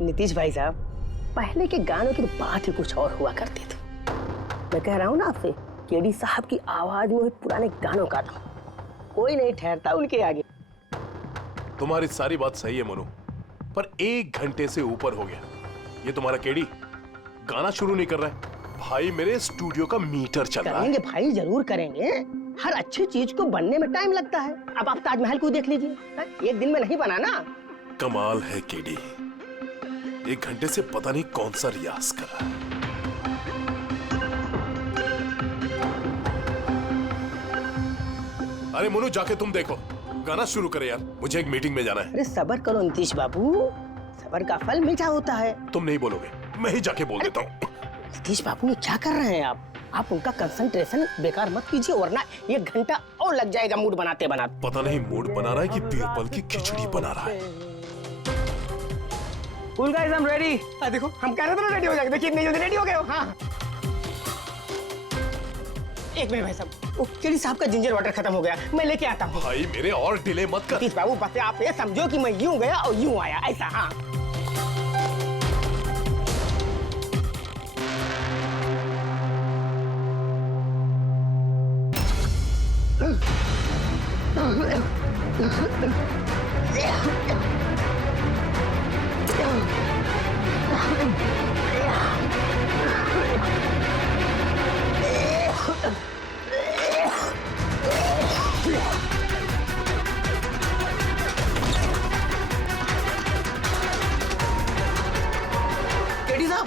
नीतीश भाई साहब, पहले के गानों की बात ही कुछ और हुआ करती थी। मैं कह रहा हूँ ना आपसे, केडी साहब की आवाज में पुराने गानों का था, कोई नहीं ठहरता उनके आगे। तुम्हारी सारी बात सही है मोनू, पर 1 घंटे से ऊपर हो गया, ये तुम्हारा केडी गाना शुरू नहीं कर रहा है। भाई मेरे स्टूडियो का मीटर चल रहा है। करेंगे भाई, जरूर करेंगे। हर अच्छी चीज को बनने में टाइम लगता है। अब आप ताजमहल को देख लीजिए, एक दिन में नहीं बना ना। कमाल है केडी, 1 घंटे से पता नहीं कौन सा रियाज कर रहा है। अरे मोनू, जाके तुम देखो, गाना शुरू करे यार, मुझे एक मीटिंग में जाना है। अरे सब्र करो नीतीश बाबू, सब्र का फल मीठा होता है। तुम नहीं बोलोगे, मैं ही जाके बोल देता हूँ। नीतीश बाबू ने क्या कर रहे हैं आप उनका कंसंट्रेशन बेकार मत कीजिए, वरना 1 घंटा और लग जाएगा मूड बनाते बनाते। पता नहीं मूड बना रहा है कि बीरबल की खिचड़ी बना रहा है। Cool guys, I'm ready। देखो, हम कह रहे थे ना रेडी हो जाएगा, देखिए इतनी जल्दी रेडी हो गए हो। हाँ, एक मिनट भाई साहब, वो केडी साहब का जिंजर वाटर खत्म हो गया, मैं लेके आता हूँ। भाई मेरे और डिले मत कर। नीतीश बाबू, बस आप ये समझो कि मैं यूं गया और यूं आया, ऐसा। हाँ, केडी साहब,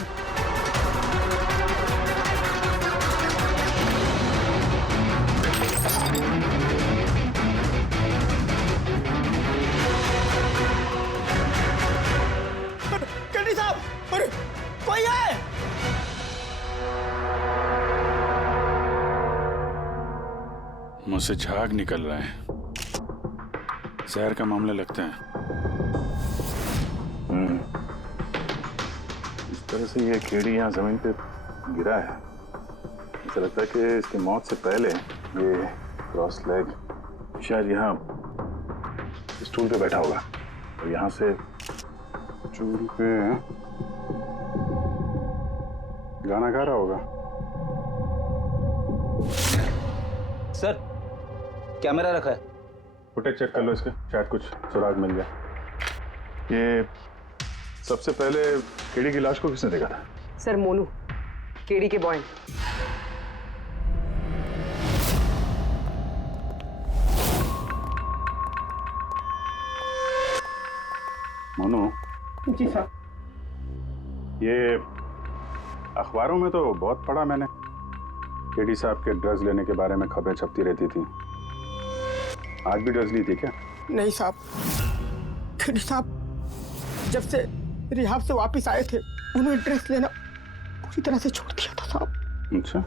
केडी साहब, अरे कोई है? मुझसे झाग निकल रहे हैं, जहर का मामला लगता है। इस तरह से ये केडी यहाँ जमीन पे गिरा है, ऐसा लगता है कि इसकी मौत से पहले ये क्रॉस लेग शायद यहाँ स्टूल पे बैठा होगा और यहाँ से स्टूल पे गाना गा रहा होगा। सर, कैमरा रखा है, फुटेज चेक कर लो इसके, शायद कुछ सुराग मिल जाए। ये सबसे पहले केडी की लाश को किसने देखा था? सर, मोनू, केडी के बॉय। मोनू जी साहब। ये अखबारों में तो बहुत पढ़ा मैंने, केडी साहब के ड्रग्स लेने के बारे में खबरें छपती रहती थी। आज भी ड्रग्स ली थी क्या? नहीं साहब, केडी साहब जब से रिहाब से वापस आए थे, उन्होंने ड्रग्स लेना पूरी तरह से छोड़ दिया था साहब। अच्छा,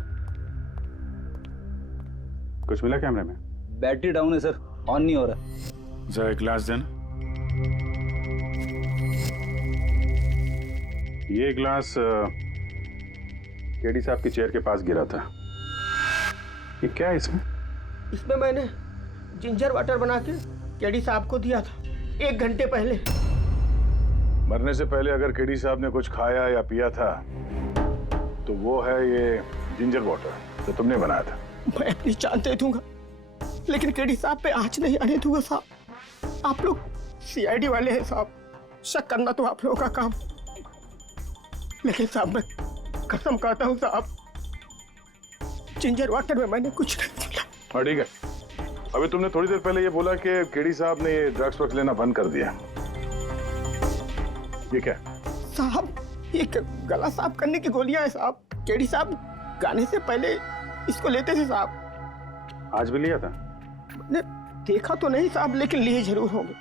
कुछ मिला कैमरे में? बैटरी डाउन है सर, ऑन नहीं हो रहा। जरा एक गिलास देना। ये ग्लास केडी साहब की चेयर के पास गिरा था। ये क्या है इसमें? इसमें मैंने जिंजर वाटर बना के केडी साहब को दिया था 1 घंटे पहले। मरने से पहले अगर केडी साहब ने कुछ खाया या पिया था तो वो है ये जिंजर वाटर जो तुमने बनाया था। मैं अपनी जान दे दूंगा, लेकिन केडी साहब पे आँच नहीं आने दूंगा साहब। आप लोग सीआईडी वाले हैं साहब, शक करना तो आप लोगों का काम, लेकिन साहब मैं कसम खाता हूँ साहब, जिंजर वाटर में मैंने कुछ नहीं मिला। हाँ ठीक है, अभी तुमने थोड़ी देर पहले ये बोला कि केडी साहब ने ये ड्रग्स वग्स लेना बंद कर दिया। ये क्या? साहब, ये गला साफ करने की गोलियां हैं साहब। केडी साहब गाने से पहले इसको लेते थे साहब। आज भी लिया था? मैंने देखा तो नहीं साहब, लेकिन लिए जरूर होंगे,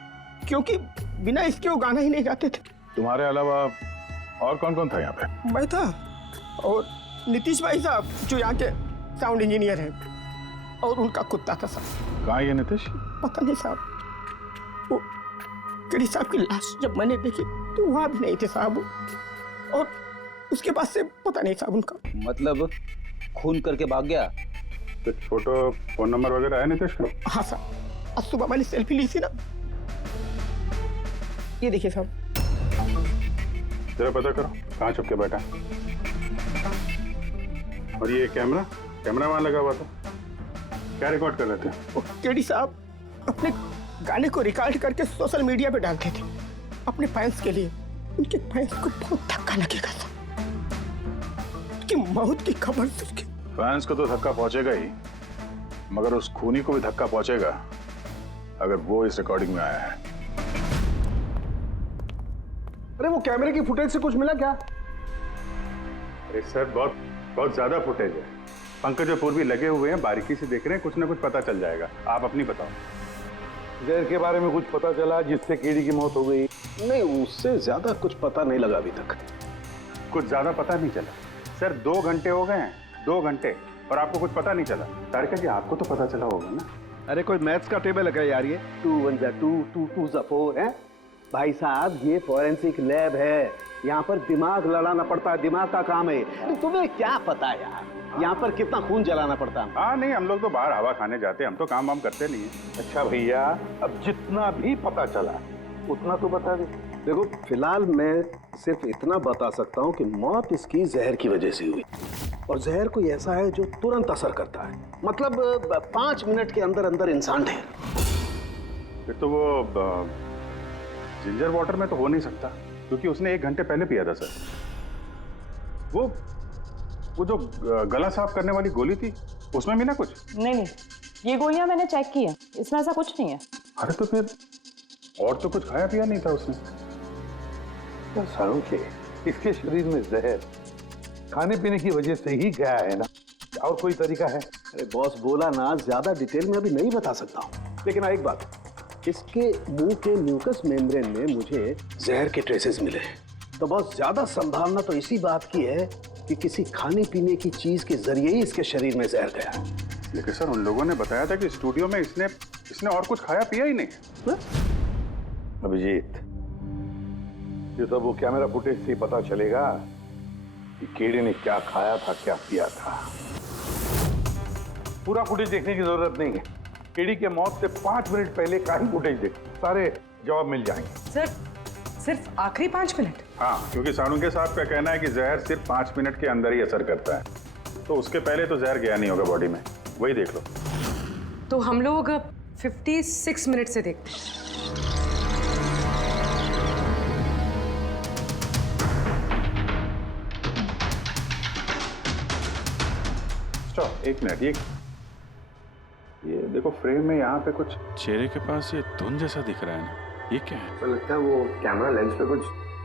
क्योंकि बिना इसके वो गाना ही नहीं गाते थे। तुम्हारे अलावा और कौन कौन था यहाँ पे? मैं था और नीतीश भाई साहब जो यहाँ के साउंड इंजीनियर हैं, और उनका कुत्ता था साहब। कहाँ है ये नीतीश? पता नहीं साहब, वो केडी साहब की लाश जब मैंने देखी तो वहाँ भी नहीं थे साहब, और उसके बाद से पता नहीं साहब उनका। मतलब खून करके भाग गया? कुछ फोटो फोन नंबर वगैरह है नीतीश का? हाँ साहब, आज सुबह मैंने सेल्फी ली थी ना, ये देखिए साहब। जरा पता करो कहाँ छुप के बैठा है। और ये कैमरा वहां लगा हुआ था, क्या रिकॉर्ड कर रहे थे? वो केडी साहब अपने गाने को रिकॉर्ड करके सोशल मीडिया पे डालते थे अपने फैंस के लिए। उनके फैंस को बहुत धक्का लगेगा सर, उनकी मौत की खबर सुन के। फैंस को तो धक्का पहुंचेगा ही, मगर उस खूनी को भी धक्का पहुंचेगा अगर वो इस रिकॉर्डिंग में आया है। अरे वो कैमरे की फुटेज से कुछ मिला क्या? अरे सर बहुत ज्यादा फुटेज है। पंकज और पूर्वी लगे हुए हैं, बारीकी से देख रहे हैं, कुछ ना कुछ पता चल जाएगा। आप अपनी बताओ। जहर के बारे में कुछ पता चला जिससे कीड़ी की मौत हो गई? नहीं, उससे ज्यादा कुछ पता नहीं लगा अभी तक। कुछ ज्यादा पता नहीं चला सर। 2 घंटे हो गए हैं, 2 घंटे, और आपको कुछ पता नहीं चला। तारिका जी आपको तो पता चला होगा ना? अरे कोई मैथ्स का टेबल है यार? ये 2 1 2 2 2 4 है भाई साहब। ये फॉरेंसिक लैब है, यहाँ पर दिमाग लड़ाना पड़ता है, दिमाग का काम है। अरे तुम्हें क्या पता यार यहाँ पर कितना खून जलाना पड़ता है? हाँ नहीं, हम लोग तो बाहर हवा खाने जाते हैं, हम तो काम वाम करते नहीं है। अच्छा भैया, अब जितना भी पता चला उतना तो बता दे। देखो फिलहाल मैं सिर्फ इतना बता सकता हूँ कि मौत इसकी जहर की वजह से हुई, और जहर कोई ऐसा है जो तुरंत असर करता है, मतलब 5 मिनट के अंदर अंदर इंसान ढेर। फिर तो वो जिंजर वाटर में तो हो नहीं सकता, क्योंकि उसने 1 घंटे पहले पिया था सर। वो जो गला साफ करने वाली गोली थी उसमें भी ना कुछ? नहीं, ये गोलियां मैंने चेक की है, इसमें ऐसा कुछ नहीं है। अरे तो फिर और तो कुछ खाया पिया नहीं था उसने? सारों के इसके शरीर में जहर खाने पीने की वजह से ही गया है ना, और कोई तरीका है? अरे बॉस बोला ना, ज्यादा डिटेल में अभी नहीं बता सकता हूँ, लेकिन एक बात, इसके मुंह के म्यूकस मेम्ब्रेन में मुझे जहर के ट्रेसेस मिले हैं। तो बहुत ज्यादा संभावना तो इसी बात की है कि किसी खाने पीने की चीज के जरिए ही इसके शरीर में जहर गया। लेकिन सर उन लोगों ने बताया था कि स्टूडियो में इसने और कुछ खाया पिया ही नहीं। अभिजीत, ये सब वो कैमरा फुटेज से ही पता चलेगा कि कीड़ी ने क्या खाया था, क्या पिया था। पूरा फुटेज देखने की जरूरत नहीं है, कीड़ी के मौत से 5 मिनट पहले का ही फुटेज देख, सारे जवाब मिल जाएंगे। सर सिर्फ आखिरी 5 मिनट? हाँ, क्योंकि साणुके साहब का कहना है कि जहर सिर्फ 5 मिनट के अंदर ही असर करता है, तो उसके पहले तो जहर गया नहीं होगा बॉडी में। वही देख लो। तो हम लोग 56 मिनट से देखते हैं। Stop, 1 minute. ये देखो फ्रेम में यहाँ पे कुछ चेहरे के पास ये धुन जैसा दिख रहा है ना, ये क्या है? तो लगता है वो कैमरा लेंस पे कुछ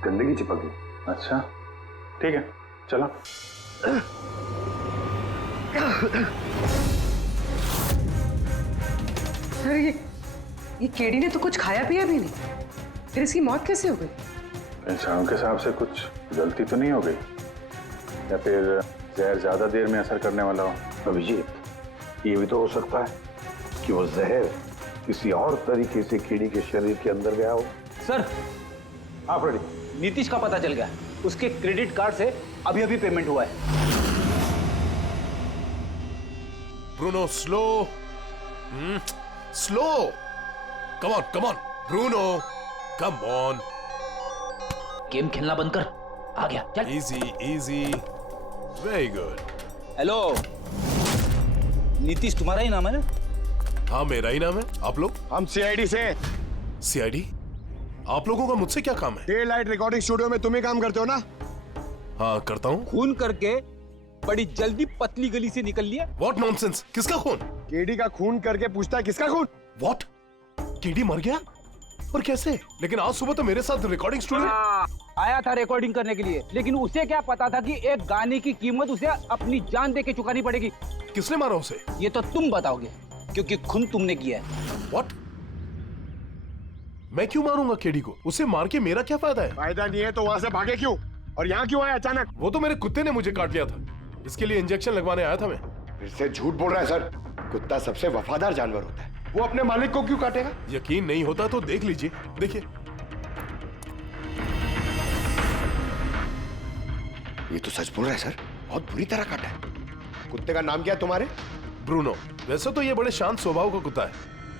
गंदगी चिपक गई। अच्छा ठीक है, चलो। सर ये केडी ने तो कुछ खाया पिया भी नहीं, फिर इसकी मौत कैसे हो गई? इंसानों के हिसाब से कुछ गलती तो नहीं हो गई, या फिर जहर ज्यादा देर में असर करने वाला हो? अभिजीत, ये भी तो हो सकता है कि वो जहर किसी और तरीके से कीड़ी के शरीर के अंदर गया हो। सर, आप रेडी? नीतीश का पता चल गया, उसके क्रेडिट कार्ड से अभी अभी पेमेंट हुआ है। Bruno slow, slow, come on Bruno, come on. Game खेलना बंद कर, आ गया, चल। Easy, very good. Hello, Nitish तुम्हारा ही नाम है ना? हाँ मेरा ही नाम है। आप लोग? हम सीआईडी से। सीआईडी? आप लोगों का मुझसे क्या काम है? डे लाइट रिकॉर्डिंग स्टूडियो में तुम ही काम करते हो ना? हाँ करता हूँ। खून करके बड़ी जल्दी पतली गली से निकल लिया। What nonsense? किसका खून? केडी का खून करके पूछता है किसका खून? What? केडी मर गया? और कैसे? लेकिन आज सुबह तो मेरे साथ रिकॉर्डिंग स्टूडियो आया था रिकॉर्डिंग करने के लिए, लेकिन उसे क्या पता था कि एक गाने की कीमत उसे अपनी जान दे के चुकानी पड़ेगी। किसने मारा उसे? ये तो तुम बताओगे, क्योंकि खून तुमने किया है। What? मैं क्यों मारूंगा केडी को? उसे मार के मेरा क्या फायदा है? फायदा नहीं है तो वहां से भागे क्यों? और यहाँ क्यों आया अचानक? वो तो मेरे कुत्ते ने मुझे काट लिया था, इसके लिए इंजेक्शन लगवाने आया था मैं। फिर से झूठ बोल रहा है सर। कुत्ता सबसे वफादार जानवर होता है, वो अपने मालिक को क्यों काटेगा? यकीन नहीं होता तो देख लीजिए, देखिए। ये तो सच बोल रहा है सर, बहुत बुरी तरह काटा है। कुत्ते का नाम क्या है तुम्हारे? ब्रूनो। वैसे तो ये बड़े शांत स्वभाव का कुत्ता है,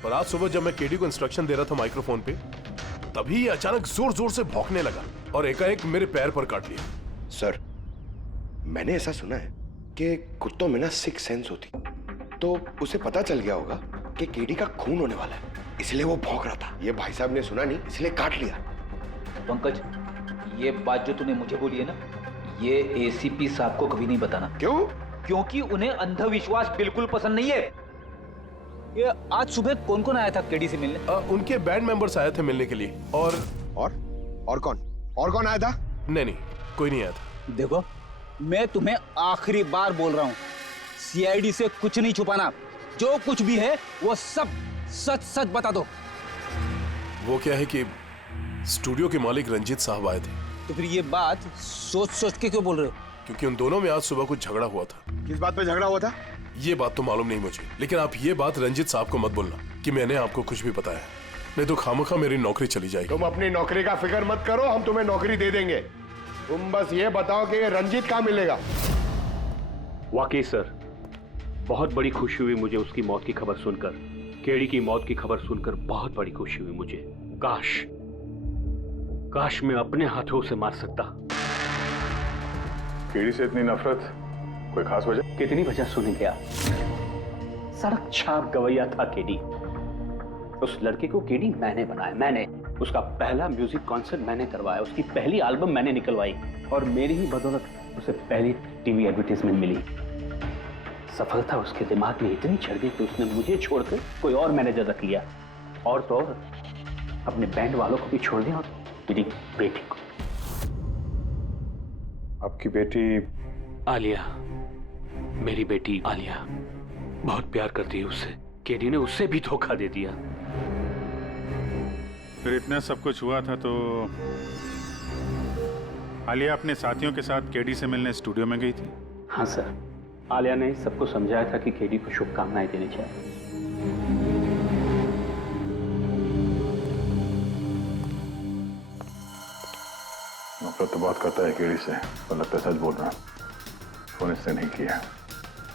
पर आज सुबह जब मैं केडी को इंस्ट्रक्शन दे रहा था माइक्रोफोन पे, तभी ये अचानक जोर जोर से भौंकने लगा। और एकाएक मेरे पैर पर काट लिया। सर, मैंने ऐसा सुना है कि कुत्तों में ना सिक्स सेंस होती, तो उसे पता चल गया होगा कि केडी का खून होने वाला है, इसलिए वो भौंक रहा था। ये भाई साहब ने सुना नहीं, इसलिए काट लिया। पंकज, ये बात जो तूने मुझे बोली है ना, ये एसीपी साहब को कभी नहीं बताना। क्यों? क्योंकि उन्हें अंधविश्वास बिल्कुल पसंद नहीं है। ये आज सुबह कौन कौन आया था केडी से मिलने? उनके बैंड मेंबर्स आए थे मिलने के लिए। और कौन आया था? नहीं, कोई नहीं आया था। देखो, मैं तुम्हें आखिरी बार बोल रहा हूँ, सीआईडी से कुछ नहीं छुपाना। जो कुछ भी है वो सब सच सच बता दो। वो क्या है कि स्टूडियो के मालिक रंजीत साहब आए थे। तो फिर ये बात सोच सोच के क्यों बोल रहे हो? क्योंकि उन दोनों में आज सुबह कुछ झगड़ा हुआ था। किस बात पे झगड़ा हुआ था? ये बात तो मालूम नहीं मुझे, लेकिन आप ये बात रंजीत साहब को मत बोलना कि मैंने आपको कुछ भी बताया, नहीं तो खामखा मेरी नौकरी चली जाएगी। तुम अपनी नौकरी का फिक्र मत करो, हम तुम्हें नौकरी दे देंगे। तुम बस ये बताओ कि रंजीत कहाँ मिलेगा। वाकई सर, बहुत बड़ी खुशी हुई मुझे उसकी मौत की खबर सुनकर। केडी की मौत की खबर सुनकर बहुत बड़ी खुशी हुई मुझे। काश मैं अपने हाथों उसे मार सकता। केडी से इतनी नफरत, कोई खास वजह? कितनी वजह सुनेंगे आप? सड़क छाप गवैया था केडी। उस लड़के को केडी मैंने बनाया, मैंने। उसका पहला म्यूजिक कॉन्सर्ट मैंने करवाया, उसकी पहली एल्बम मैंने निकलवाई, और मेरी ही बदौलत उसे पहली टीवी एडवर्टाइजमेंट मिली। सफलता उसके दिमाग में इतनी चढ़ गई कि उसने मुझे छोड़कर कोई और मैनेजर रख लिया, और तो और अपने बैंड वालों को भी छोड़ दिया, और मेरी बेटी को। आपकी बेटी आलिया, मेरी बेटी आलिया बहुत प्यार करती है उससे। केडी ने उससे भी धोखा दे दिया। फिर इतना सब कुछ हुआ था तो आलिया अपने साथियों के साथ केडी से मिलने स्टूडियो में गई थी? हाँ सर, आलिया ने सबको समझाया था कि केडी को शुभकामनाएं देनी चाहिए। नफरत तो बहुत करता है केडी से, पर लगता है सच बोल रहा। फोन इससे नहीं किया,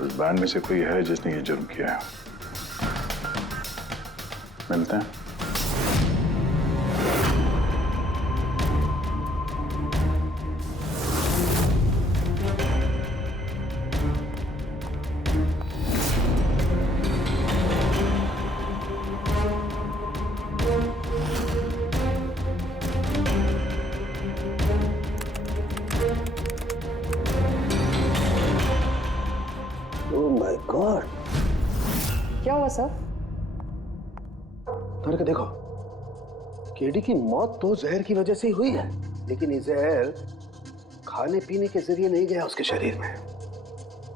उस बैंड में से कोई है जिसने ये जुर्म किया है। मिलते हैं। क्या हुआ सर? करके देखो, केडी की मौत तो जहर की वजह से ही हुई है, लेकिन ये जहर खाने पीने के जरिए नहीं गया उसके शरीर में।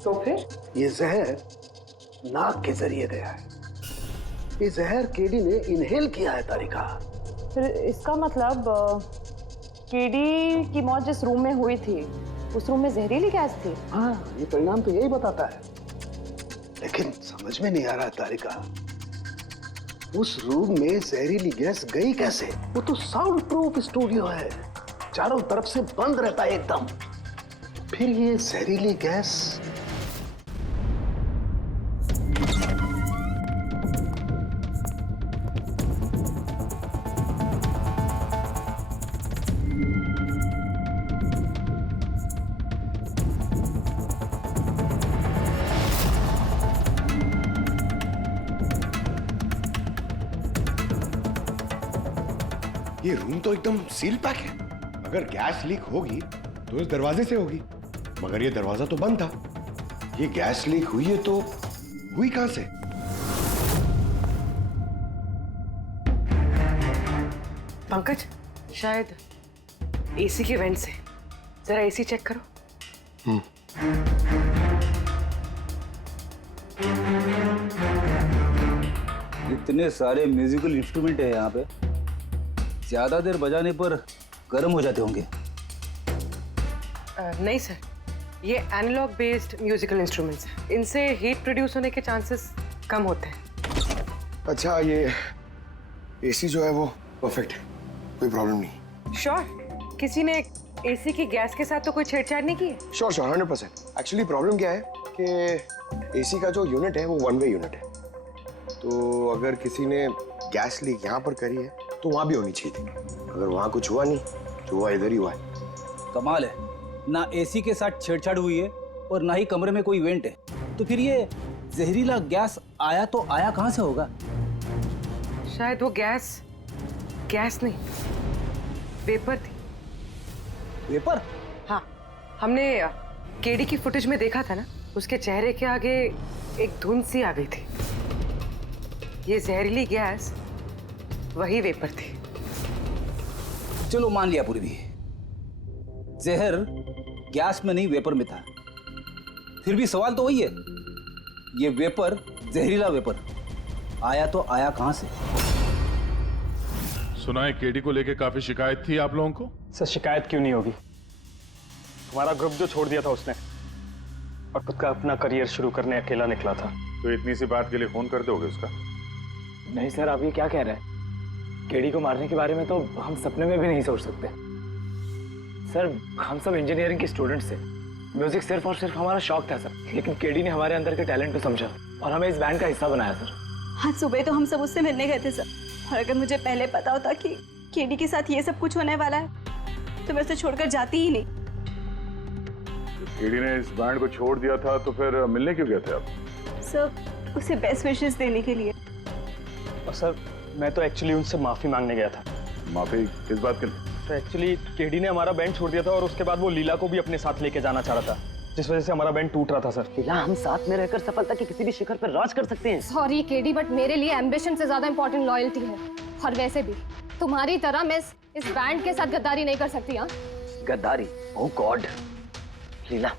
तो फिर? ये जहर नाक के जरिए गया है। ये जहर केडी ने इनहेल किया है तारिका। फिर इसका मतलब केडी की मौत जिस रूम में हुई थी उस रूम में जहरीली गैस थी? हाँ, ये परिणाम तो यही बताता है, लेकिन समझ में नहीं आ रहा तारिका, उस रूम में जहरीली गैस गई कैसे? वो तो साउंड प्रूफ स्टूडियो है, चारों तरफ से बंद रहता है एकदम। फिर ये जहरीली गैस ये रूम तो एकदम सील पैक है। अगर गैस लीक होगी तो इस दरवाजे से होगी, मगर ये दरवाजा तो बंद था। ये गैस लीक हुई है तो हुई कहां से? पंकज, शायद एसी के वेंट से। जरा एसी चेक करो। इतने सारे म्यूजिकल इंस्ट्रूमेंट है यहाँ पे, ज्यादा देर बजाने पर गर्म हो जाते होंगे। नहीं सर, ये एनालॉग बेस्ड म्यूजिकल इंस्ट्रूमेंट्स हैं। इनसे हीट प्रोड्यूस होने के चांसेस कम होते हैं। अच्छा, ये एसी जो है वो परफेक्ट है, कोई प्रॉब्लम नहीं? श्योर? किसी ने एसी की गैस के साथ तो कोई छेड़छाड़ नहीं की है? श्योर 100%। एक्चुअली प्रॉब्लम क्या है कि एसी का जो यूनिट है वो वन वे यूनिट है, तो अगर किसी ने गैस लीक यहाँ पर करी है तो वहाँ भी होनी चाहिए थी। अगर वहाँ कुछ हुआ नहीं जो हुआ इधर ही हुआ है। कमाल है, ना एसी के साथ छेड़छाड़ हुई है और ना ही कमरे में कोई वेंट है, तो फिर ये जहरीला गैस आया तो आया कहां से होगा? शायद वो गैस नहीं, वेपर थी। वेपर? हाँ, हमने केडी की फुटेज में देखा था ना, उसके चेहरे के आगे एक धुंध सी आ गई थी। ये जहरीली गैस वही वेपर थी। चलो मान लिया पूर्वी, जहर गैस में नहीं वेपर में था, फिर भी सवाल तो वही है, ये वेपर, जहरीला वेपर आया तो आया कहां से? सुना है केडी को लेके काफी शिकायत थी आप लोगों को? सर शिकायत क्यों नहीं होगी, हमारा ग्रुप जो छोड़ दिया था उसने और खुद का अपना करियर शुरू करने अकेला निकला था। तो इतनी सी बात के लिए खून कर दोगे उसका? नहीं सर, आप ये क्या कह रहे हैं? केडी को मारने के बारे में तो हम सपने में भी नहीं सोच सकते। सर हम सब इंजीनियरिंग के स्टूडेंट्स थे, म्यूजिक सिर्फ और सिर्फ हमारा शौक था सर, लेकिन केडी ने हमारे अंदर के टैलेंट को समझा और हमें इस बैंड का हिस्सा बनाया सर। आज सुबह तो हम सब उससे मिलने गए थे सर, और अगर मुझे पहले पता होता कि केडी के साथ ये सब कुछ होने वाला है तो मैं उसे छोड़कर जाती ही नहीं। केडी ने इस बैंड को छोड़ दिया था तो फिर मिलने क्यों गए थे आप? सर उसे बेस्ट विशेस देने के लिए। और सर मैं तो एक्चुअली उनसे माफी मांगने गया था। माफी किस बात के लिए? तो एक्चुअली केडी ने हमारा बैंड छोड़ दिया था और उसके बाद वो लीला को भी अपने साथ लेके जाना चाह रहा था, जिस वजह से हमारा बैंड टूट रहा था सर। लीला, हम साथ में रहकर सफलता के किसी भी शिखर पर राज कर सकते हैं। सॉरी केडी, बट मेरे लिए एम्बिशन से ज्यादा इंपॉर्टेंट लॉयल्टी है, और वैसे भी तुम्हारी तरह मैं इस बैंड के साथ गद्दारी नहीं कर सकती। हाँ, गद्दारी? ओह गॉड लीला,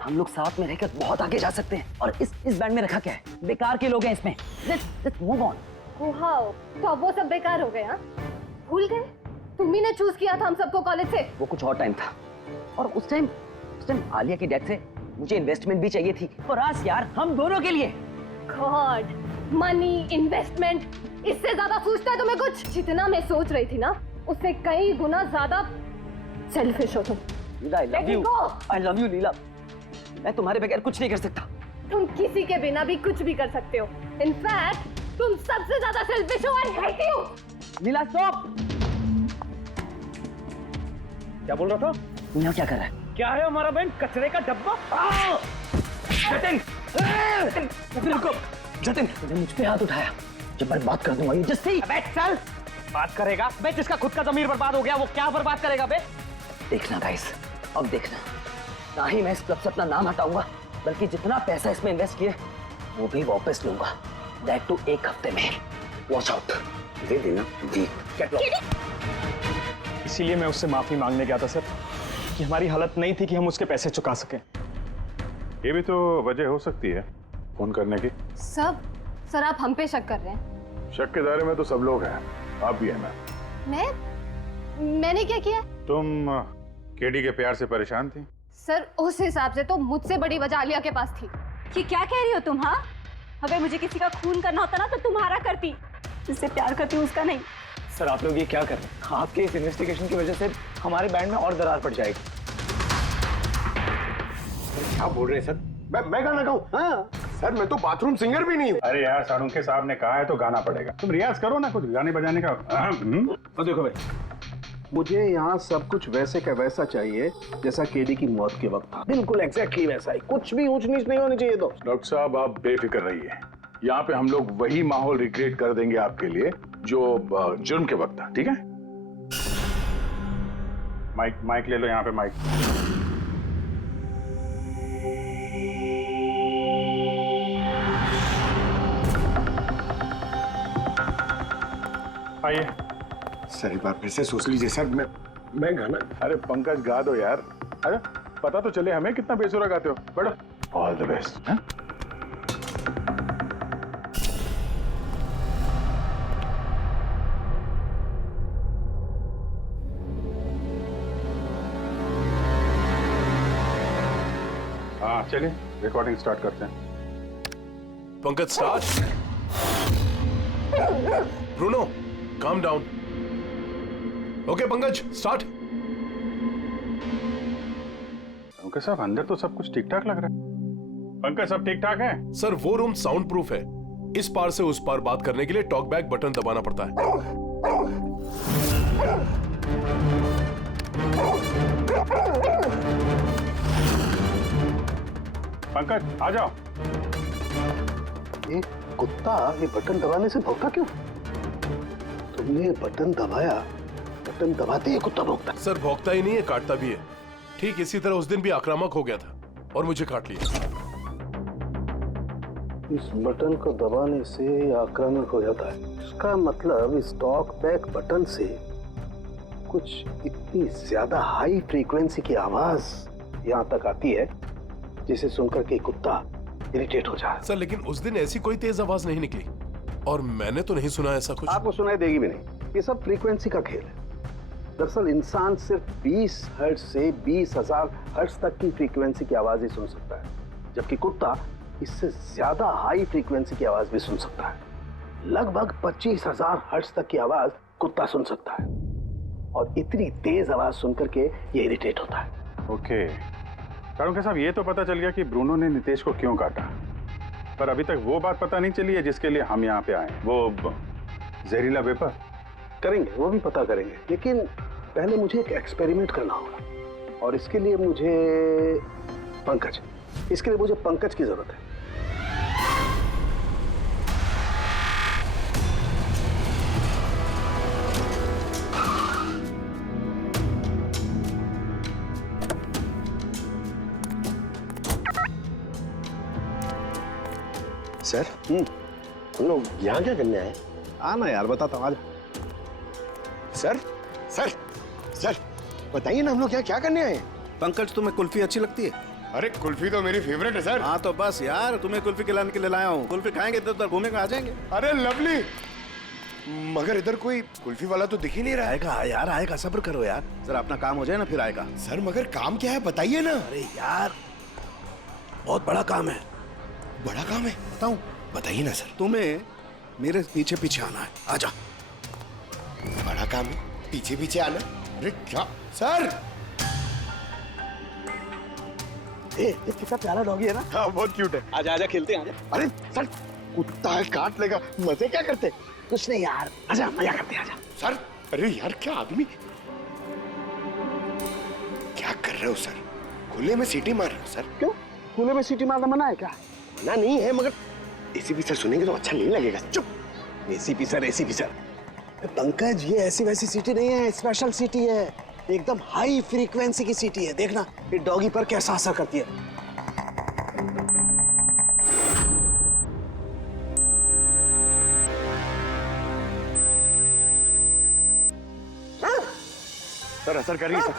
हम लोग साथ में रहकर बहुत आगे जा सकते हैं, और इस बैंड में रखा क्या है? बेकार के लोग हैं इसमें। Let's move on. वाओ, तो अब वो सब बेकार हो गए? हाँ, भूल गए? तुम्ही ने चूज किया था हम सबको कॉलेज से। वो कुछ और टाइम था, और उस टाइम आलिया की डेथ से मुझे इन्वेस्टमेंट भी चाहिए थी, और आज यार हम दोनों के लिए। गॉड, मनी, इन्वेस्टमेंट, इससे ज्यादा सोचता है तुम्हें कुछ? जितना मैं सोच रही थी ना, उससे कई गुना ज्यादा सेल्फिश हो तुम। लीला, I love you लीला, मैं तुम्हारे बगैर कुछ नहीं कर सकता। तुम किसी के बिना भी कुछ भी कर सकते हो। इनफैक्ट तुम सबसे ज्यादा सेल्फिश हो। I hate you। Leela stop. क्या बोल रहा था? यहाँ क्या कर रहा है? क्या है हमारा बैंड? कचरे का डब्बा। जतिन, रुको। जतिन, तूने मुझ पे हाथ उठाया, जब मैं बात कर दूंगा। Just see. अबे चल। बात करेगा? बे जिसका खुद का ज़मीर बर्बाद हो गया वो क्या बर्बाद करेगा बे? देखना गाइस, अब देखना, ना ही मैं इस क्लब से अपना नाम हटाऊंगा, बल्कि जितना पैसा इसमें इन्वेस्ट किए वो भी वापस लूंगा। दैट टू 1 हफ्ते में। Watch out. दे देना जी। इसीलिए मैं उससे माफी मांगने गया था सर, कि हमारी हालत नहीं थी कि हम उसके पैसे चुका सकें। ये भी तो वजह हो सकती है फोन करने की। सर आप हम पे शक कर रहे हैं? शक के दायरे में तो सब लोग हैं, आप भी हैं ना। मैंने क्या किया? तुम केडी के प्यार से परेशान थी? सर उस हिसाब से तो मुझसे बड़ी वजह आलिया के पास थी। कि क्या कह रही हो तुम? हाँ, अगर मुझे किसी का खून करना होता ना तो तुम्हारा करती, जिससे प्यार करती हूँ उसका नहीं। सर आप लोग ये क्या कर रहे हैं? आपके इस इन्वेस्टिगेशन की वजह से हमारे बैंड में और दरार पड़ जाएगी। क्या बोल रहे हैं सर? मैं गाना गाऊं? हाँ सर, मैं तो बाथरूम सिंगर भी नहीं हूँ। अरे यार, सारुंखे साहब ने कहा है तो गाना पड़ेगा, तुम रियाज करो ना कुछ गाने बजाने का। और देखो भाई, मुझे यहाँ सब कुछ वैसे का वैसा चाहिए जैसा केडी की मौत के वक्त था, बिल्कुल एग्जैक्टली वैसा ही, कुछ भी ऊंच नीच नहीं होनी चाहिए। तो डॉक्टर साहब आप बेफिक्र रहिए, यहाँ पे हम लोग वही माहौल रिक्रिएट कर देंगे आपके लिए जो जुर्म के वक्त था, ठीक है? माइक ले लो, यहाँ पे माइक। आइए सर, एक बार फिर से सोच लीजिए सर। मैं गाना। अरे पंकज गा दो यार, अरे पता तो चले हमें कितना बेसुरा गाते हो। बैठो। All the best. हाँ चलिए रिकॉर्डिंग स्टार्ट करते हैं। Pankaj start. Bruno calm down. Okay Pankaj start. Pankaj साहब अंदर तो सब कुछ ठीक ठाक लग रहा है। पंकज सब ठीक ठाक है? सर वो रूम साउंड प्रूफ है, इस पार से उस पार बात करने के लिए टॉक बैक बटन दबाना पड़ता है। पंकज आ जाओ। ये कुत्ता ये बटन दबाने से भौंका क्यों? तुमने बटन दबाया, बटन दबाते ही कुत्ता भौंकता। सर भौंकता ही नहीं है, काटता भी है। ठीक इसी तरह उस दिन भी आक्रामक हो गया था और मुझे काट लिया। इस बटन को दबाने से आक्रामक हो जाता है। इसका मतलब इस टॉक बैक बटन से कुछ इतनी ज्यादा हाई फ्रीक्वेंसी की आवाज यहाँ तक आती है जिसे सुनकर के कुत्ता इरिटेट हो जाए। सर लेकिन उस दिन ऐसी कोई तेज आवाज नहीं निकली और मैंने तो नहीं सुना ऐसा कुछ। आपको सुनाई देगी भी नहीं। ये सब फ्रीक्वेंसी का खेल है। दरअसल इंसान सिर्फ 20 हर्ट्ज से 20,000 हर्ट्ज तक की फ्रीक्वेंसी की आवाज ही सुन सकता है, जबकि कुत्ता इससे ज्यादा हाई फ्रीक्वेंसी की आवाज भी सुन सकता है। लगभग 25,000 हर्ट्ज तक की आवाज कुत्ता सुन सकता है और इतनी तेज आवाज सुनकर के ये इरिटेट होता है। ओके कारुंके साहब, ये तो पता चल गया कि ब्रूनो ने नितेश को क्यों काटा, पर अभी तक वो बात पता नहीं चली है जिसके लिए हम यहाँ पे आए। वो जहरीला वेपर करेंगे, वो भी पता करेंगे, लेकिन पहले मुझे एक एक्सपेरिमेंट करना होगा और इसके लिए मुझे पंकज की जरूरत है। सर हम लोग यहाँ क्या करने आए? आना यार, बताता हूँ। सर सर सर बताइए ना, हम लोग यहाँ क्या करने आए? पंकज तुम्हें कुल्फी अच्छी लगती है? अरे कुल्फी तो मेरी फेवरेट है सर। हाँ तो बस यार, तुम्हें कुल्फी खिलाने के लिए लाया हूँ। कुल्फी खाएंगे तो उधर घूमेंगे, आ जाएंगे। अरे लवली, मगर इधर कोई कुल्फी वाला तो दिख ही नहीं रहा है। आएगा यार, आएगा, सब्र करो यार, जरा अपना काम हो जाए ना फिर आएगा। सर मगर काम क्या है बताइए ना। अरे यार बहुत बड़ा काम है। बड़ा काम है? बताऊं? बताइए ना सर। तुम्हें मेरे पीछे पीछे आना है, आजा। बड़ा काम है, पीछे पीछे आना? अरे क्या सर? ये कितना प्यारा डॉगी है ना। हाँ बहुत क्यूट है। आजा आजा, खेलते हैं। अरे सर कुत्ता है, काट लेगा। मजे क्या करते? कुछ नहीं यार, आजा मजा करते हैं, आजा। सर अरे यार क्या आदमी, क्या कर रहे हो सर? खुले में सीटी मार रहे हो सर? क्यों खुले में सीटी मारना मना है क्या? मना नहीं है, मगर एसीपी सर सुनेंगे तो अच्छा नहीं लगेगा। चुप। एसीपी सर पंकज, ये ऐसी वैसी सीटी नहीं है, स्पेशल सीटी है, एकदम हाई फ्रीक्वेंसी की सीटी है। देखना ये डॉगी पर कैसा असर करती है। सर असर करिए सर।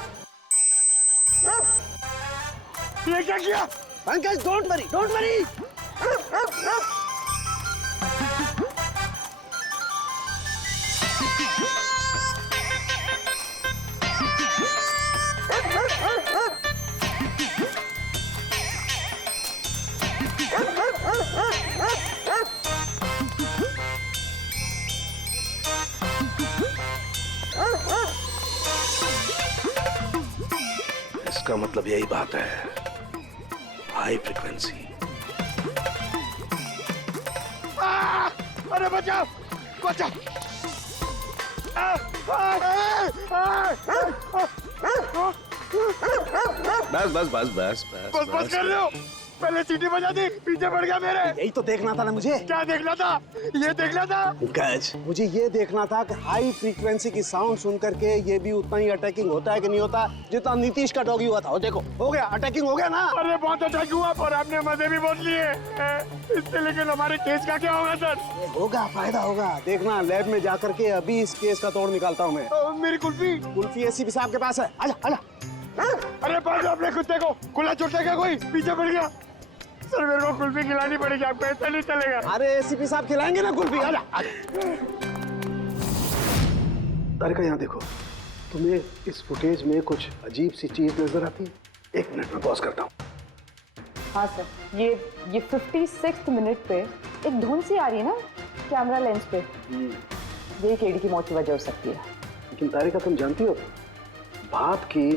ये क्या किया? Pankaj don't worry, don't worry. इसका मतलब यही बात है, हाई फ्रीक्वेंसी। अरे बचाओ बचाओ। बस बस बस बस बस बस कर रहे हो? पहले सीटी बजा दी, पीछे पड़ गया मेरे। यही तो देखना था ना मुझे। क्या देखना था? ये देखना था पंकज, मुझे ये देखना था कि हाई फ्रीक्वेंसी की साउंड सुन करके ये भी उतना ही अटैकिंग होता है कि नहीं होता जितना नीतीश का डॉगी हुआ था। वो देखो हो गया, अटैकिंग हो गया ना। अरे बहुत अटैक हुआ, पर आपने मजे भी बहुत लिए इससे। लेकिन हमारे केस का क्या होगा सर? होगा, फायदा होगा। देखना लैब में जाकर के अभी इस केस का तोड़ निकालता हूँ मैं। मेरी कुल्फी? कुल्फी एसीपी साहब के पास है, आजा आजा। अरे पास अपने कुत्ते को, खुला छूटेगा कोई? पीछे पड़ गया। सर मेरे को कुल्फी खिलानी पड़ेगी, आपको ऐसा नहीं चलेगा। अरे एसीपी साहब खिलाएंगे ना कुल्फी, आजा आजा। तारिका यहाँ देखो, तुम्हें इस फुटेज में कुछ अजीब सी चीज नजर आती है? 1 मिनट में पॉज करता हूँ। हाँ सर, ये 56 मिनट पे एक धुन सी आ रही है ना कैमरा लेंस पे, ये केडी की मौत की वजह हो सकती है। लेकिन तारिका तुम जानती हो, भाप की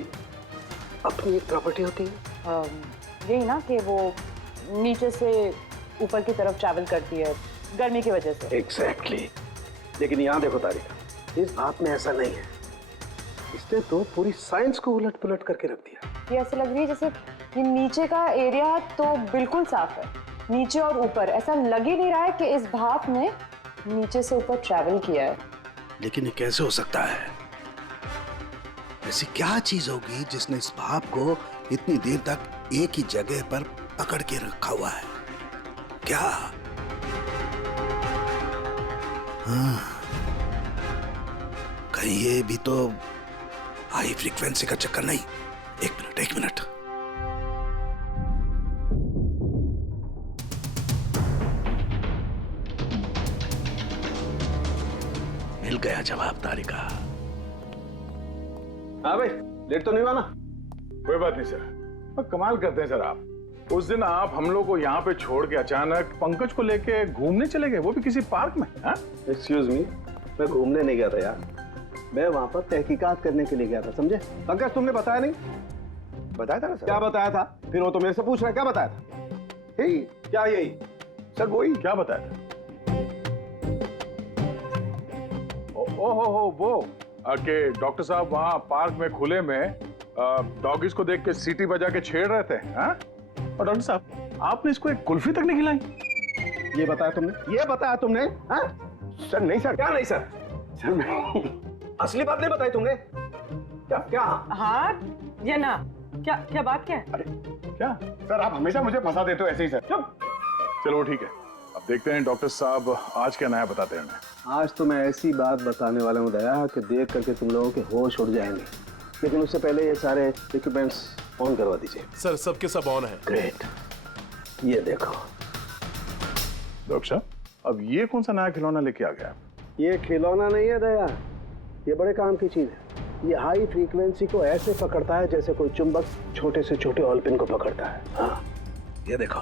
अपनी एक प्रॉपर्टी होती है। यही ना कि वो नीचे से ऊपर की तरफ ट्रैवल करती है गर्मी की वजह से। एग्जैक्टली। लेकिन यहाँ देखो तारिका, इस भाप में ऐसा नहीं है। इसने तो पूरी साइंस को उलट पुलट करके रख दिया। ये ऐसे लग रही है जैसे ये नीचे का एरिया तो बिल्कुल साफ है, नीचे और ऊपर ऐसा लग ही नहीं रहा है कि इस भाप ने नीचे से ऊपर ट्रैवल किया है। लेकिन ये कैसे हो सकता है? ऐसी क्या चीज होगी जिसने इस भाप को इतनी देर तक एक ही जगह पर पकड़ के रखा हुआ है? क्या? हाँ, कहीं ये भी तो हाई फ्रीक्वेंसी का चक्कर नहीं? एक मिनट। मिल गया जवाब तारिका। हाँ भाई, लेट तो नहीं हुआ ना? कोई बात नहीं सर। पर कमाल करते हैं सर आप। उस दिन आप हम लोग को यहाँ पे छोड़ के अचानक पंकज को लेके घूमने चले गए, वो भी किसी पार्क में। एक्सक्यूज मी, मैं घूमने नहीं गया था यार, मैं वहां पर तहकीकात करने के लिए गया था, समझे? पंकज तुमने बताया नहीं? बताया था ना सर। क्या बताया था? फिर वो तो मेरे से पूछ रहा है क्या बताया था? यही क्या यही? सर वही। क्या बताया था? ओ वो कि डॉक्टर साहब वहाँ पार्क में खुले में डॉगीज को देख के सीटी बजा के छेड़ रहे थे। हाँ? और डॉक्टर साहब आपने इसको एक कुल्फी तक नहीं खिलाई। ये बताया तुमने? ये बताया तुमने? हाँ? सर नहीं सर। क्या नहीं सर? सर मैं असली बात नहीं बताई तुमने? क्या? हाँ या ना? क्या बात क्या है? अरे क्या सर, आप हमेशा मुझे फंसा देते हो ऐसे ही सर। चलो ठीक है, अब देखते हैं डॉक्टर साहब आज क्या नया बताते हैं हमें। आज तो मैं ऐसी बात बताने वाला हूँ दया कि देख करके तुम लोगों के होश उड़ जाएंगे, लेकिन उससे पहले ये सारे इक्विपमेंट्स ऑन करवा दीजिए। सर सबके सब ऑन है। ग्रेट, ये देखो। डॉक्टर साहब अब ये कौन सा नया खिलौना लेके आ गया? ये खिलौना नहीं है दया, ये बड़े काम की चीज है। ये हाई फ्रीक्वेंसी को ऐसे पकड़ता है जैसे कोई चुंबक छोटे से छोटे ऑलपिन को पकड़ता है। हाँ, ये देखो,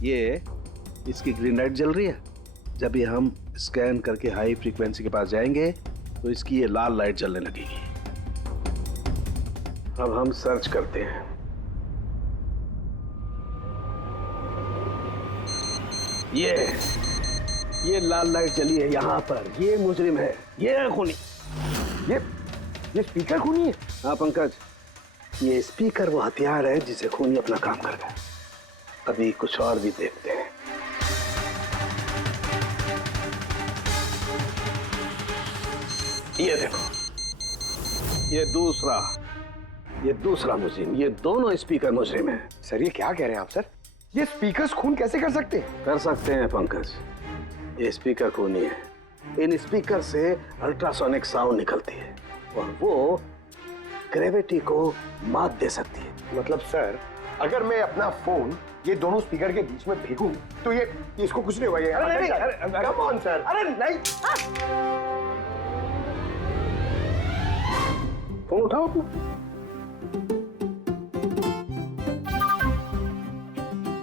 ये इसकी ग्रीन लाइट जल रही है। जब ये हम स्कैन करके हाई फ्रीक्वेंसी के पास जाएंगे तो इसकी ये लाल लाइट जलने लगेगी। अब हम सर्च करते हैं। ये लाल लाइट जली है यहाँ पर। ये मुजरिम है, ये है खूनी। ये स्पीकर खूनी है? हाँ पंकज, ये स्पीकर वो हथियार है जिसे खूनी अपना काम कर गया। अभी कुछ और भी देखते हैं। ये देखो, ये दूसरा मुजरिम। ये दोनों स्पीकर मुजरिम है। सर ये क्या कह रहे हैं आप सर? ये स्पीकर्स खून कैसे कर सकते हैं? कर सकते हैं पंकज, ये स्पीकर खूनी है। इन स्पीकर से अल्ट्रासोनिक साउंड निकलती है और वो ग्रेविटी को मात दे सकती है। मतलब सर अगर मैं अपना फोन ये दोनों स्पीकर के बीच में फेंकूं तो ये इसको कुछ नहीं होगा। ये अरे कम ऑन सर। अरे नहीं, फोन उठाओ अपना।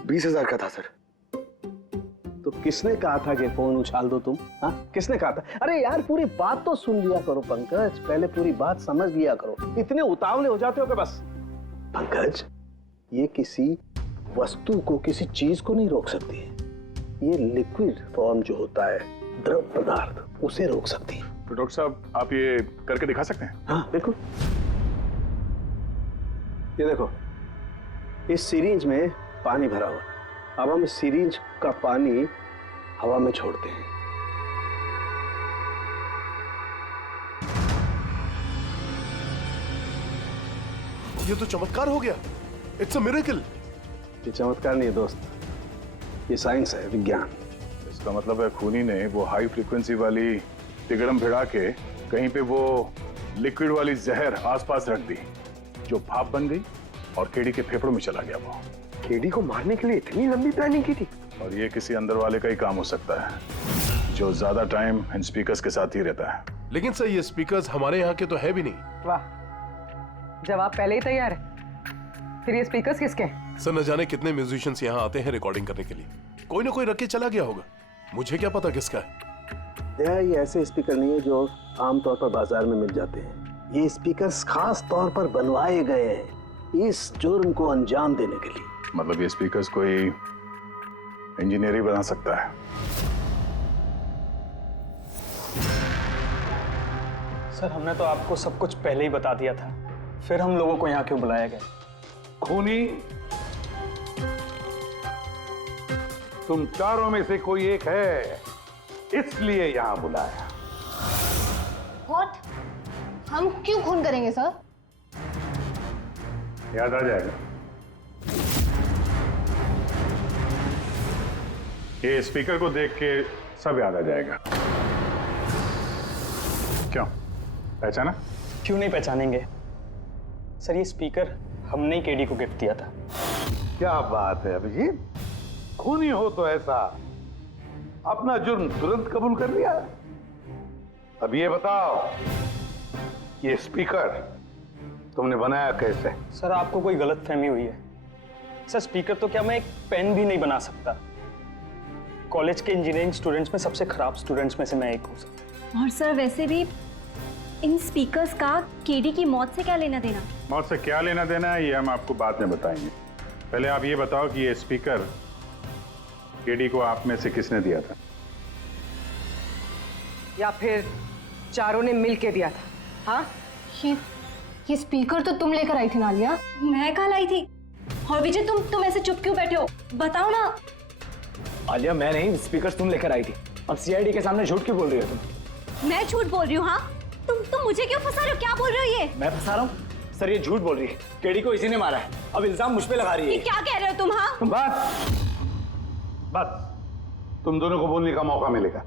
20,000 का था सर। तो किसने कहा था कि फोन उछाल दो तुम? हाँ, किसने कहा था? अरे यार पूरी बात तो सुन लिया करो पंकज, पहले पूरी बात समझ लिया करो। इतने उतावले हो जाते हो कि बस। पंकज, ये किसी वस्तु को, किसी चीज को नहीं रोक सकती है। ये लिक्विड फॉर्म जो होता है, द्रव पदार्थ, उसे रोक सकती है। तो डॉक्टर साहब आप ये करके दिखा सकते हैं? हाँ बिल्कुल। ये देखो, इस सिरिंज में पानी भरा हुआ। अब हम इस सिरिंज का पानी हवा में छोड़ते हैं। ये तो चमत्कार हो गया। It's a miracle. ये चमत्कार नहीं है दोस्त, ये साइंस है, विज्ञान। इसका मतलब है खूनी ने वो हाई फ्रीक्वेंसी वाली तिगड़म भिड़ा के कहीं पे वो लिक्विड वाली जहर आसपास रख दी जो भाप बन गई और केडी के फेफड़ों में चला गया। वो केडी को मारने के लिए इतनी लंबी प्लानिंग की थी? और ये किसी अंदर वाले का ही काम हो सकता है जो ज्यादा टाइम इन स्पीकर्स के साथ ही रहता है। लेकिन सर ये स्पीकर्स हमारे यहाँ के तो है भी नहीं। वाह, जवाब पहले ही तैयार है। फिर ये स्पीकर्स किसके हैं? सर न जाने कितने म्यूजिशियंस यहाँ आते हैं रिकॉर्डिंग करने के लिए। कोई ना कोई रख के चला गया होगा, मुझे क्या पता किसका है। ये ऐसे स्पीकर नहीं है जो आमतौर पर बाजार में मिल जाते हैं। ये स्पीकर्स खास तौर पर बनवाए गए हैं इस जुर्म को अंजाम देने के लिए। मतलब ये स्पीकर्स कोई इंजीनियर ही बना सकता है। सर हमने तो आपको सब कुछ पहले ही बता दिया था, फिर हम लोगों को यहाँ क्यों बुलाया गया? खूनी, तुम चारों में से कोई एक है, इसलिए यहां बुलाया। व्हाट? हम क्यों खून करेंगे सर? याद आ जाएगा। ये स्पीकर को देख के सब याद आ जाएगा। क्यों, पहचाना? क्यों नहीं पहचानेंगे सर, ये स्पीकर हमने ही केडी को गिफ्ट दिया था। क्या बात है अभिजीत, खूनी हो तो ऐसा अपना जुर्म तुरंत कबूल कर लिया। अब ये बताओ, ये स्पीकर तुमने बनाया कैसे? सर आपको कोई गलतफहमी हुई है। सर स्पीकर तो क्या मैं एक पेन भी नहीं बना सकता। कॉलेज के इंजीनियरिंग स्टूडेंट्स में सबसे खराब स्टूडेंट्स में से मैं एक हूँ सर। और सर वैसे भी इन स्पीकर्स का केडी की मौत से क्या लेना देना? मौत से क्या लेना देना है ये हम आपको बाद में बताएंगे। पहले आप ये बताओ कि ये स्पीकर केडी को आप में से किसने दिया था? या फिर चारों ने मिल के दिया था? हाँ, ये स्पीकर तो तुम लेकर आई थी ना आलिया? मैं कल आई थी। और विजय तुम ऐसे चुप क्यों बैठे हो? बताओ ना। आलिया मैं नहीं, स्पीकर तुम लेकर आई थी। अब सीआईडी के सामने झूठ क्यों बोल रही हो तुम? मैं झूठ बोल रही हूँ? हाँ, तुम मुझे क्यों फंसा रहे हो? क्या बोल रहे हो ये? मैं फंसा रहा हूँ? सर ये झूठ बोल रही है, केडी को इसी ने मारा है। अब इल्जाम मुझ पे लगा रही है। ये क्या कह रहे हो तुम? हाँ बस तुम दोनों को बोलने का मौका मिलेगा,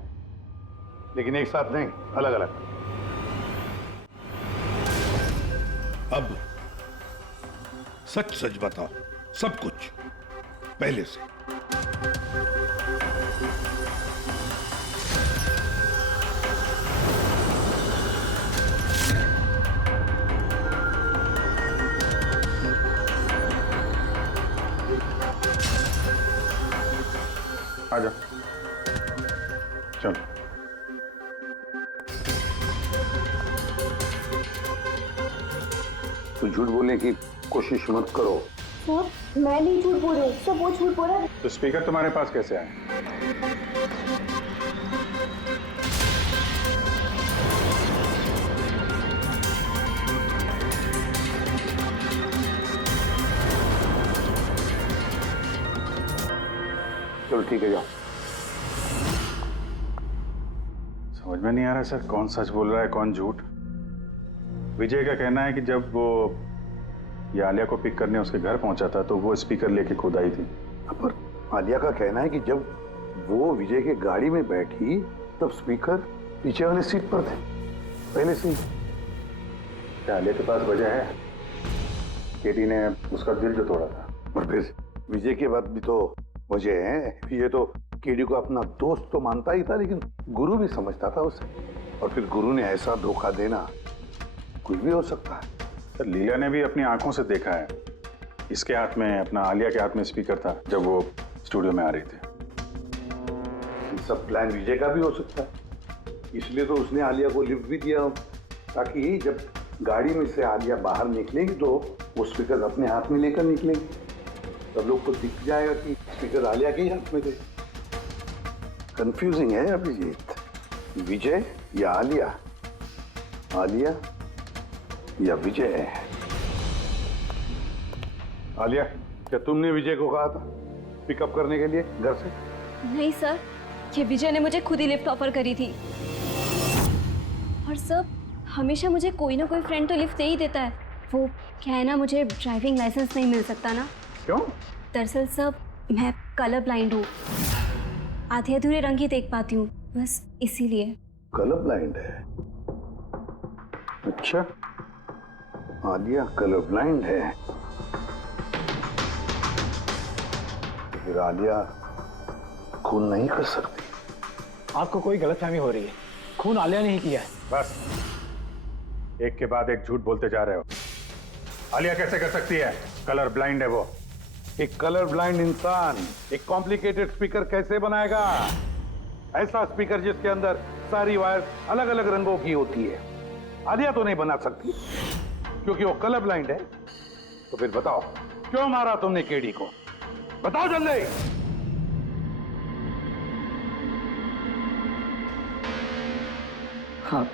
लेकिन एक साथ नहीं, अलग अलग। अब सच सच बताओ, सब कुछ पहले से। आजा, चलो। तो झूठ बोलने की कोशिश मत करो। सर मैं नहीं झूठ बोल रही हूँ, सब वो झूठ बोल रहा है। तो स्पीकर तुम्हारे पास कैसे आया? चलो ठीक है, जाओ। समझ में नहीं आ रहा सर, कौन सच बोल रहा है कौन झूठ। विजय का कहना है कि जब वो ये आलिया को पिक करने उसके घर पहुंचा था तो वो स्पीकर लेके खुद आई थी। पर आलिया का कहना है कि जब वो विजय के गाड़ी में बैठी तब स्पीकर पीछे वाली सीट पर थे पहले से। क्या आलिया के पास वजह है? केडी ने उसका दिल जो तोड़ा था। और फिर विजय के बाद भी तो वजह है। ये तो केडी को अपना दोस्त तो मानता ही था, लेकिन गुरु भी समझता था उसे। और फिर गुरु ने ऐसा धोखा देना, कुछ भी हो सकता है। सर लीला ने भी अपनी आंखों से देखा है, इसके हाथ में, अपना आलिया के हाथ में स्पीकर था जब वो स्टूडियो में आ रही थी। ये सब प्लान विजय का भी हो सकता है, इसलिए तो उसने आलिया को लिफ्ट भी दिया, ताकि जब गाड़ी में से आलिया बाहर निकलेगी तो वो स्पीकर अपने हाथ में लेकर निकलेगी। सब लोग को दिख जाएगा कि स्पीकर आलिया के ही हाथ में थे। कंफ्यूजिंग है अभिजीत, विजय या आलिया, आलिया या विजय। आलिया, क्या तुमने विजय को कहा था पिकअप करने के लिए घर से? नहीं सर, ये विजय ने मुझे खुद ही लिफ्ट ऑफर करी थी। और सर हमेशा मुझे कोई ना कोई फ्रेंड तो लिफ्ट दे ही देता है। वो क्या है ना, मुझे ड्राइविंग लाइसेंस नहीं मिल सकता ना। क्यों? दरअसल सर मैं कलर ब्लाइंड हूँ, आधे अधूरे रंग ही देख पाती हूँ, बस इसीलिए। कलर ब्लाइंड है? अच्छा, आलिया कलर ब्लाइंड है, तो फिर आलिया खून नहीं कर सकती। आपको कोई गलतफहमी हो रही है, खून आलिया ने ही किया है। बस एक के बाद एक झूठ बोलते जा रहे हो। आलिया कैसे कर सकती है? कलर ब्लाइंड है वो। एक कलर ब्लाइंड इंसान एक कॉम्प्लिकेटेड स्पीकर कैसे बनाएगा? ऐसा स्पीकर जिसके अंदर सारी वायर अलग अलग रंगों की होती है, आलिया तो नहीं बना सकती क्योंकि वो कलर ब्लाइंड है। तो फिर बताओ, क्यों मारा तुमने केडी को? बताओ जल्दी। हाँ,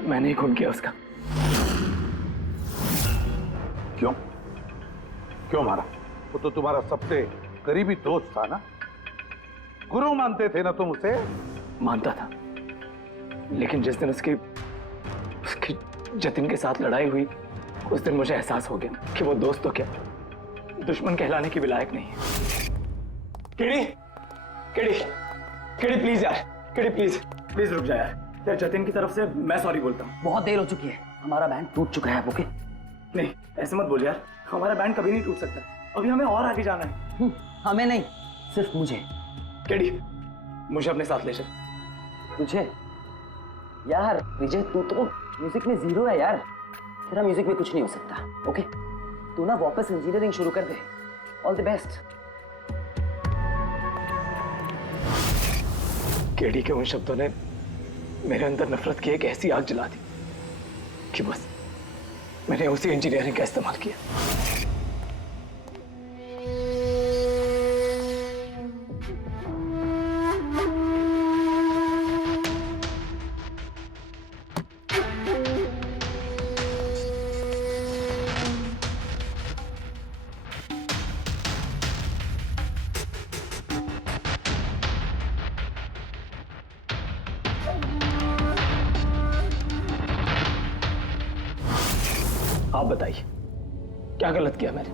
मैंने ही खून किया उसका। क्यों क्यों मारा? वो तो तुम्हारा सबसे करीबी दोस्त था ना, गुरु मानते थे ना तुम उसे? मानता था, लेकिन जिस दिन उसकी जतिन के साथ लड़ाई हुई, उस दिन मुझे एहसास हो गया कि वो दोस्त तो क्या, दुश्मन कहलाने की भी लायक नहीं है। केडी, केडी, केडी प्लीज यार, केडी प्लीज रुक जा यार। जतिन की तरफ से मैं सॉरी बोलता हूँ। बहुत देर हो चुकी है, हमारा बैंड टूट चुका है। ओके नहीं, ऐसे मत बोल यार, हमारा बैंड कभी नहीं टूट सकता। अभी हमें और आगे जाना है। हमें नहीं, सिर्फ मुझे। केडी, मुझे अपने साथ ले चल। तुझे? यार विजय, तू तो म्यूजिक में जीरो है यार, तेरा म्यूजिक में कुछ नहीं हो सकता। ओके, तू ना वापस इंजीनियरिंग शुरू कर दे। All the best. केडी के उन शब्दों ने मेरे अंदर नफरत की एक ऐसी आग जला दी कि बस मैंने उसी इंजीनियरिंग का इस्तेमाल किया। आप बताइए, क्या गलत किया मैंने?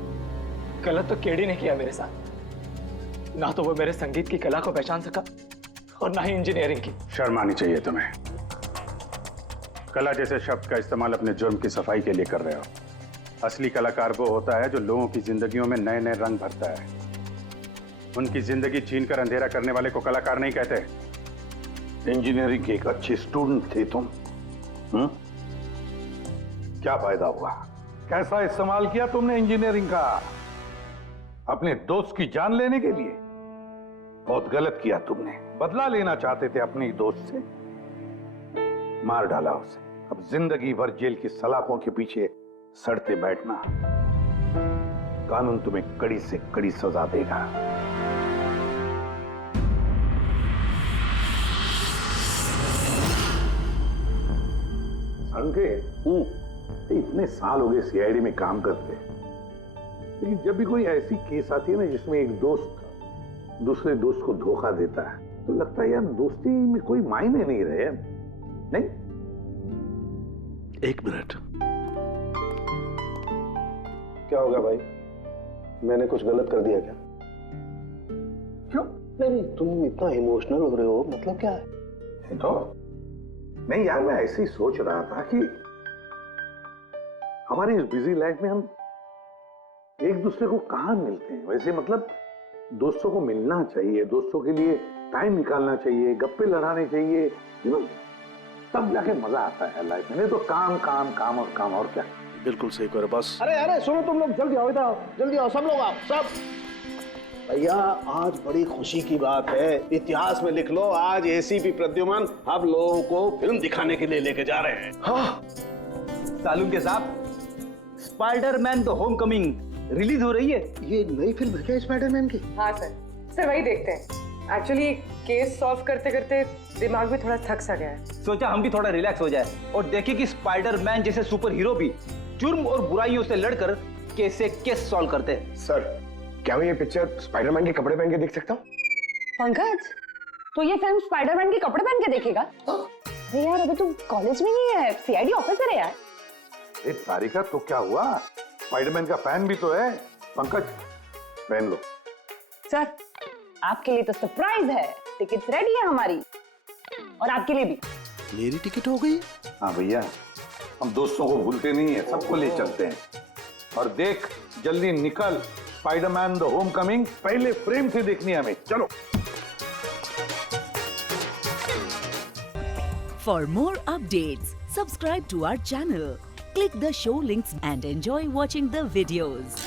गलत तो केडी ने किया मेरे साथ। ना तो वो मेरे संगीत की कला को पहचान सका और ना ही इंजीनियरिंग की। शर्म आनी चाहिए तुम्हें। कला जैसे शब्द का इस्तेमाल अपने जुर्म की सफाई के लिए कर रहे हो। असली कलाकार वो होता है जो लोगों की जिंदगियों में नए नए रंग भरता है। उनकी जिंदगी छीनकर अंधेरा करने वाले को कलाकार नहीं कहते। इंजीनियरिंग की एक अच्छी स्टूडेंट थी तुम। क्या फायदा हुआ? कैसा इस्तेमाल किया तुमने इंजीनियरिंग का? अपने दोस्त की जान लेने के लिए? बहुत गलत किया तुमने। बदला लेना चाहते थे अपने दोस्त से, मार डाला उसे। अब जिंदगी भर जेल की सलाखों के पीछे सड़ते बैठना। कानून तुम्हें कड़ी से कड़ी सजा देगा। इतने साल हो गए सीआईडी में काम करते, लेकिन जब भी कोई ऐसी केस आती है ना जिसमें एक दोस्त दूसरे दोस्त को धोखा देता है, तो लगता है यार दोस्ती में कोई मायने नहीं रहे। नहीं? एक मिनट। क्या होगा भाई? मैंने कुछ गलत कर दिया क्या? क्यों? नहीं, तुम इतना इमोशनल हो रहे हो, मतलब क्या है? तो नहीं यार, मैं ऐसे ही सोच रहा था कि हमारी इस बिजी लाइफ में हम एक दूसरे को कहाँ मिलते हैं। वैसे मतलब दोस्तों को मिलना चाहिए, दोस्तों के लिए टाइम निकालना चाहिए, गप्पे लड़ाने चाहिए, तब जाके मजा आता है लाइफ में। नहीं तो काम काम काम और काम, और क्या। बिल्कुल सही करो बस। अरे सुनो तुम लोग, जल्दी आओ, इधर आओ, जल्दी आओ, सब लोग आओ, सब। भैया आज बड़ी खुशी की बात है, इतिहास में लिख लो, आज एसीपी प्रद्युमन आप लोगों को फिल्म दिखाने के लिए लेके जा रहे हैं। हाँ सालून के साथ स्पाइडरमैन द होमकमिंग रिलीज हो रही है। ये नई फिल्म है क्या स्पाइडरमैन की? हाँ सर वही देखते हैं। एक्चुअली केस सॉल्व करते करते दिमाग भी थोड़ा थक सा गया है। सोचा हम भी थोड़ा रिलैक्स हो जाए और देखें कि स्पाइडरमैन जैसे सुपर हीरो भी जुर्म और बुराइयों से लड़कर कैसे केस सॉल्व करते हैं। सर, क्या मैं ये पिक्चर स्पाइडरमैन के कपड़े पहन के देख सकता हूँ? पंकज, तो ये फिल्म स्पाइडरमैन के कपड़े पहन के देखेगा? अरे यार, अभी तू कॉलेज में ही है, सीआईडी ऑफिसर है यार। अरे तारिका, तो क्या हुआ? स्पाइडरमैन का फैन भी तो है। पंकज, पहन लो। सर, आपके लिए तो सरप्राइज है, टिकट्स रेडी है हमारी, और आपके लिए भी। मेरी टिकट हो गई? हाँ भैया, हम दोस्तों को भूलते नहीं है, सबको ले चलते हैं। और देख, जल्दी निकल, स्पाइडरमैन द होमकमिंग पहले फ्रेम से देखनी है हमें। चलो। For more updates, subscribe to our channel, click the show links and enjoy watching the videos.